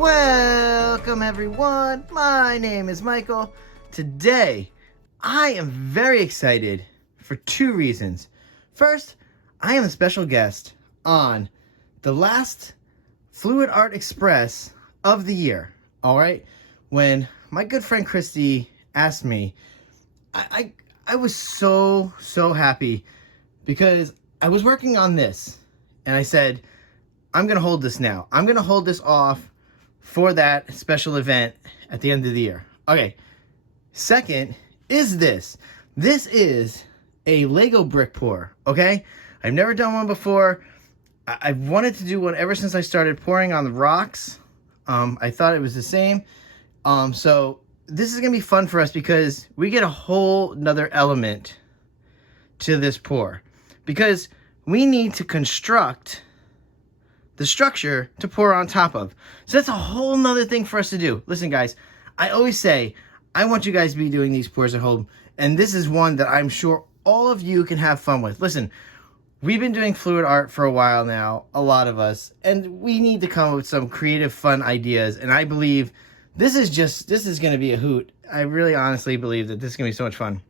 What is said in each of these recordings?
Welcome everyone, my name is Michael. Today, I am very excited for two reasons. First, I am a special guest on the last Fluid Art Express of the year. Alright, when my good friend Christy asked me, I was so happy because I was working on this and I said, I'm going to hold this now. I'm going to hold this off for that special event at the end of the year. Okay. Second is this. This is a Lego brick pour. Okay. I've never done one before. I've wanted to do one ever since I started pouring on the rocks. I thought it was the same. So this is going to be fun for us because we get a whole nother element to this pour because we need to construct the structure to pour on top of. So that's a whole nother thing for us to do. Listen guys, I always say, I want you guys to be doing these pours at home. And this is one that I'm sure all of you can have fun with. Listen, we've been doing fluid art for a while now, a lot of us, and we need to come up with some creative, fun ideas. And I believe this is going to be a hoot. I really honestly believe that this is going to be so much fun.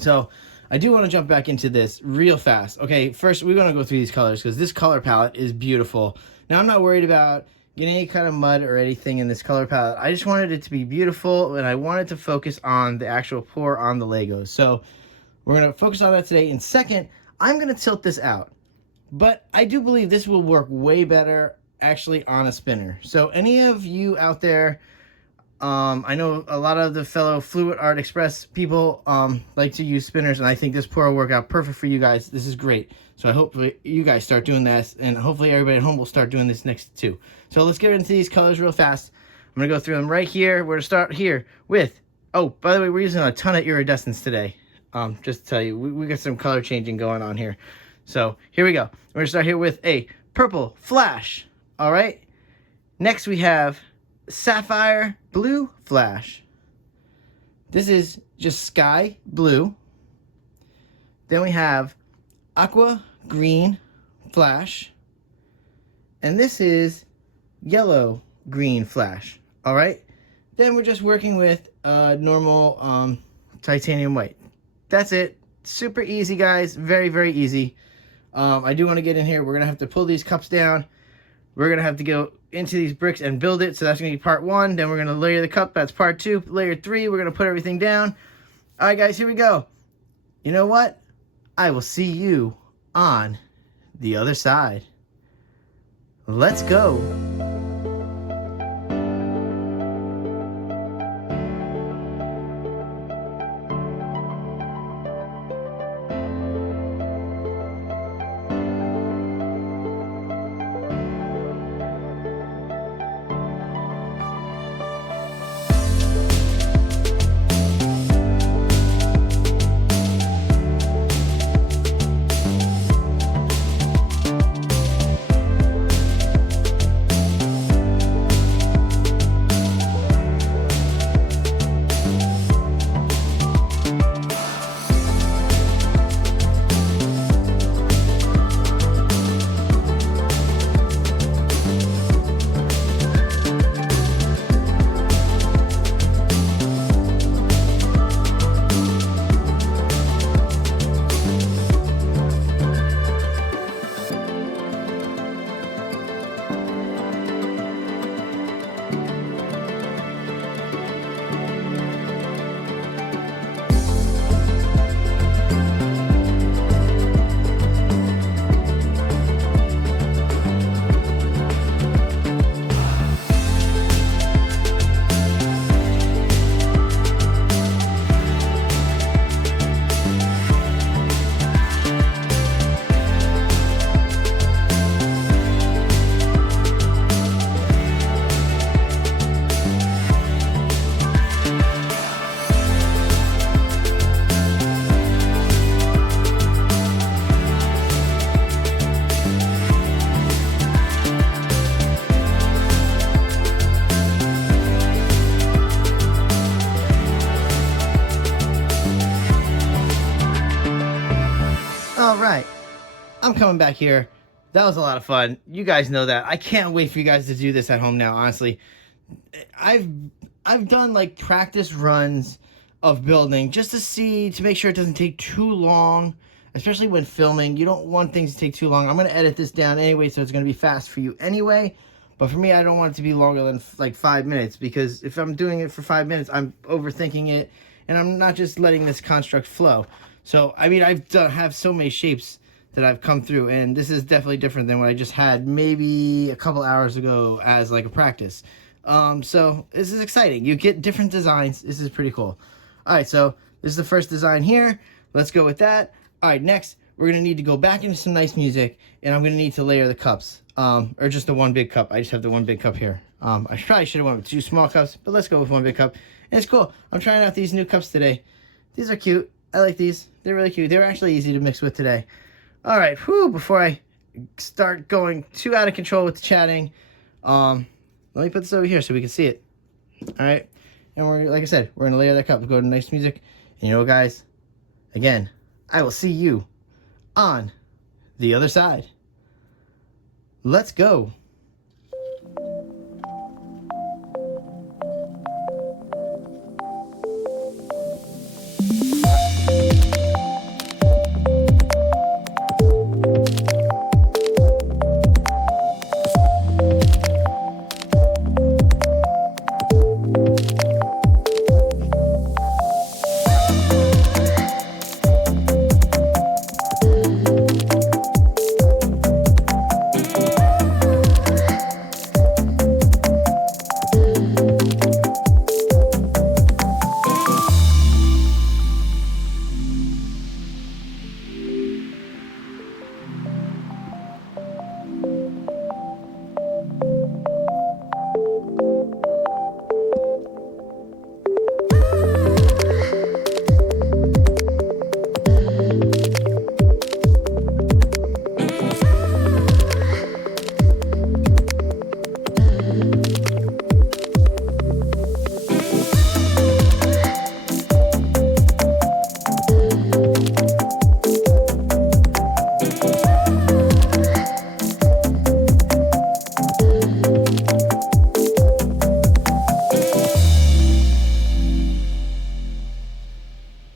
So I do want to jump back into this real fast. Okay, first we want to go through these colors because this color palette is beautiful. Now I'm not worried about getting any kind of mud or anything in this color palette. I just wanted it to be beautiful and I wanted to focus on the actual pour on the Legos. So we're going to focus on that today. And second, I'm going to tilt this out. But I do believe this will work way better actually on a spinner. So any of you out there, I know a lot of the fellow Fluid Art Express people like to use spinners, and I think this pour will work out perfect for you guys. This is great. So I hope you guys start doing this, and hopefully everybody at home will start doing this next too. So let's get into these colors real fast. I'm going to go through them right here. We're going to start here with, oh, by the way, we're using a ton of iridescence today. Just to tell you, we got some color changing going on here. So here we go. We're going to start here with a purple flash. All right. Next we have sapphire blue flash. This is just sky blue. Then we have aqua green flash. And this is yellow green flash. All right. Then we're just working with normal titanium white. That's it. Super easy, guys. Very easy. I do want to get in here. We're going to have to pull these cups down. We're going to have to go into these bricks and build it. So that's going to be part 1. Then we're going to layer the cup. That's part 2. Layer 3, we're going to put everything down. All right, guys, here we go. You know what? I will see you on the other side. Let's go. All right, I'm coming back here That was a lot of fun. You guys know that. I can't wait for you guys to do this at home now, honestly. I've I've done like practice runs of building just to make sure it doesn't take too long, especially when filming. You don't want things to take too long. I'm going to edit this down anyway, so it's going to be fast for you anyway. But for me, I don't want it to be longer than like 5 minutes, because if I'm doing it for 5 minutes, I'm overthinking it, and I'm not just letting this construct flow. So, I mean, have so many shapes that I've come through, and this is definitely different than what I just had maybe a couple hours ago as like a practice. So this is exciting. You get different designs. This is pretty cool. All right, so this is the first design here. Let's go with that. All right, next we're gonna need to go back into some nice music, and I'm gonna need to layer the cups, or just the one big cup. I just have the one big cup here. I probably should have went with 2 small cups, but let's go with one big cup. And it's cool. I'm trying out these new cups today. These are cute. I like these. They're really cute. They're actually easy to mix with today. All right, before I start going too out of control with the chatting, let me put this over here so we can see it. All right, and like I said, we're gonna layer that cup. Go to nice music, and you know, guys, again, I will see you on the other side. Let's go.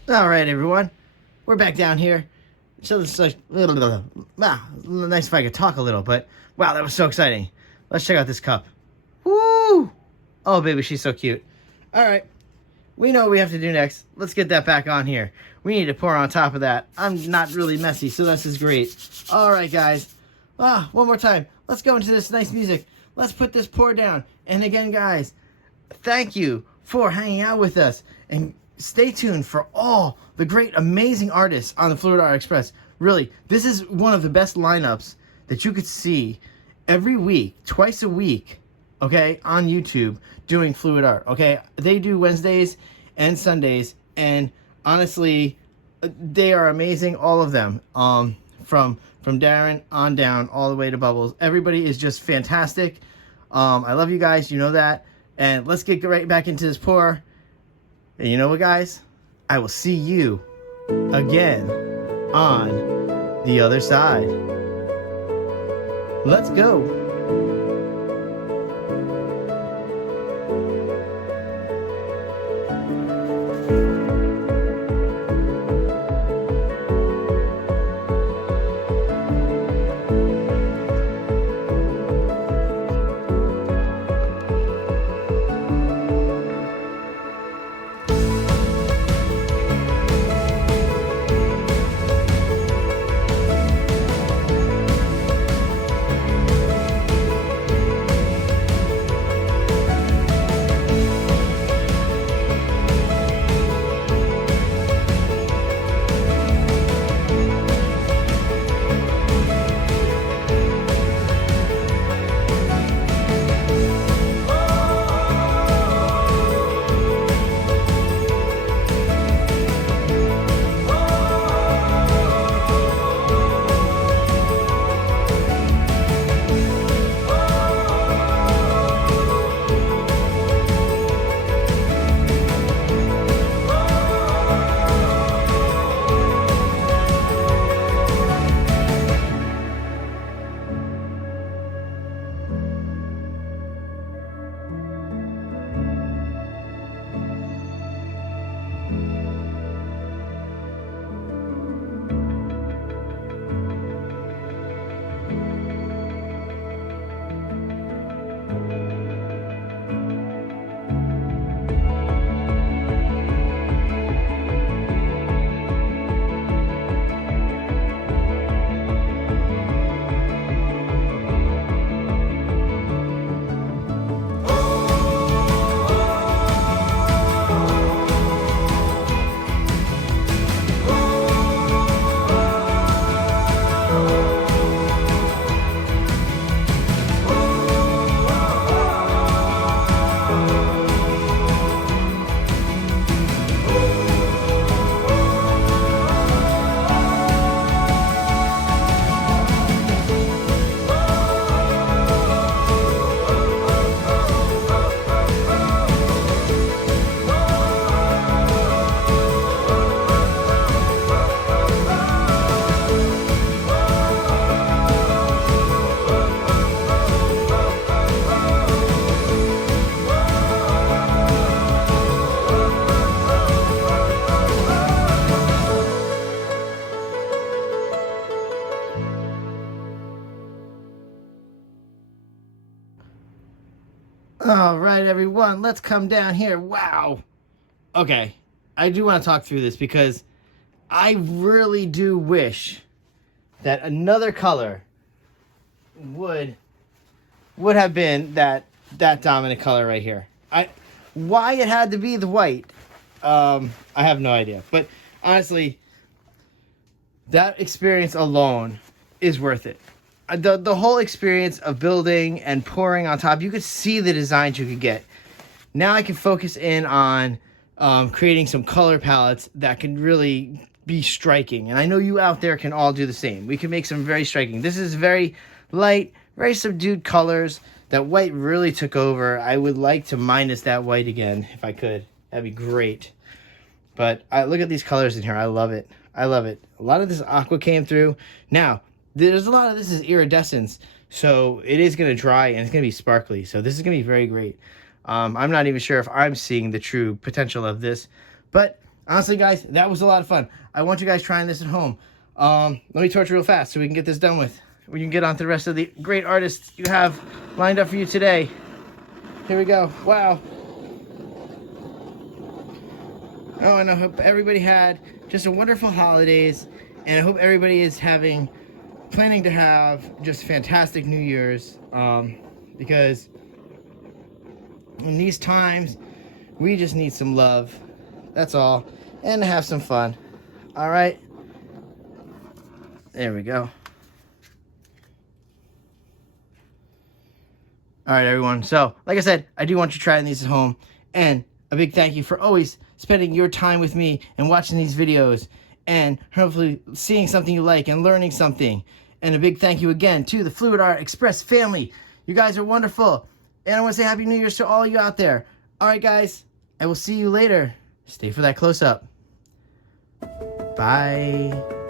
All right, everyone, we're back down here. So it's like, nice if I could talk a little, but wow, that was so exciting. Let's check out this cup. Woo! Oh, baby, she's so cute. All right, we know what we have to do next. Let's get that back on here. We need to pour on top of that. I'm not really messy, so this is great. All right, guys. One more time. Let's go into this nice music. Let's put this pour down. And again, guys, thank you for hanging out with us, and stay tuned for all the great, amazing artists on the Fluid Art Express. Really, this is one of the best lineups that you could see every week, twice a week, okay, on YouTube, doing fluid art, okay? They do Wednesdays and Sundays, and honestly, they are amazing, all of them. From Darren on down, all the way to Bubbles. Everybody is just fantastic. I love you guys, you know that. And let's get right back into this pour. And you know what, guys? I will see you again on the other side. Let's go. right, everyone, let's come down here. Wow. Okay, I do want to talk through this because I really do wish that another color would have been that dominant color right here. Why it had to be the white, I have no idea. But honestly, that experience alone is worth it. The whole experience of building and pouring on top, you could see the designs you could get. Now I can focus in on creating some color palettes that can really be striking. And I know you out there can all do the same. We can make some very striking. This is very light, very subdued colors. That white really took over. I would like to minus that white again if I could. That'd be great. But look at these colors in here. I love it. I love it. A lot of this aqua came through. Now, there's a lot of this is iridescence. So it is going to dry and it's going to be sparkly. So this is going to be very great. I'm not even sure if I'm seeing the true potential of this. But honestly, guys, that was a lot of fun. I want you guys trying this at home. Let me torch real fast so we can get this done with. We can get on to the rest of the great artists you have lined up for you today. Here we go. Wow. Oh, and I hope everybody had just a wonderful holidays. And I hope everybody is planning to have just fantastic New Year's. Because in these times, we just need some love. That's all. And to have some fun. All right. There we go. All right, everyone. So, like I said, I do want you trying these at home. And a big thank you for always spending your time with me and watching these videos. And hopefully seeing something you like and learning something. And a big thank you again to the Fluid Art Express family. You guys are wonderful. And I want to say Happy New Year's to all you out there. All right, guys. I will see you later. Stay for that close-up. Bye.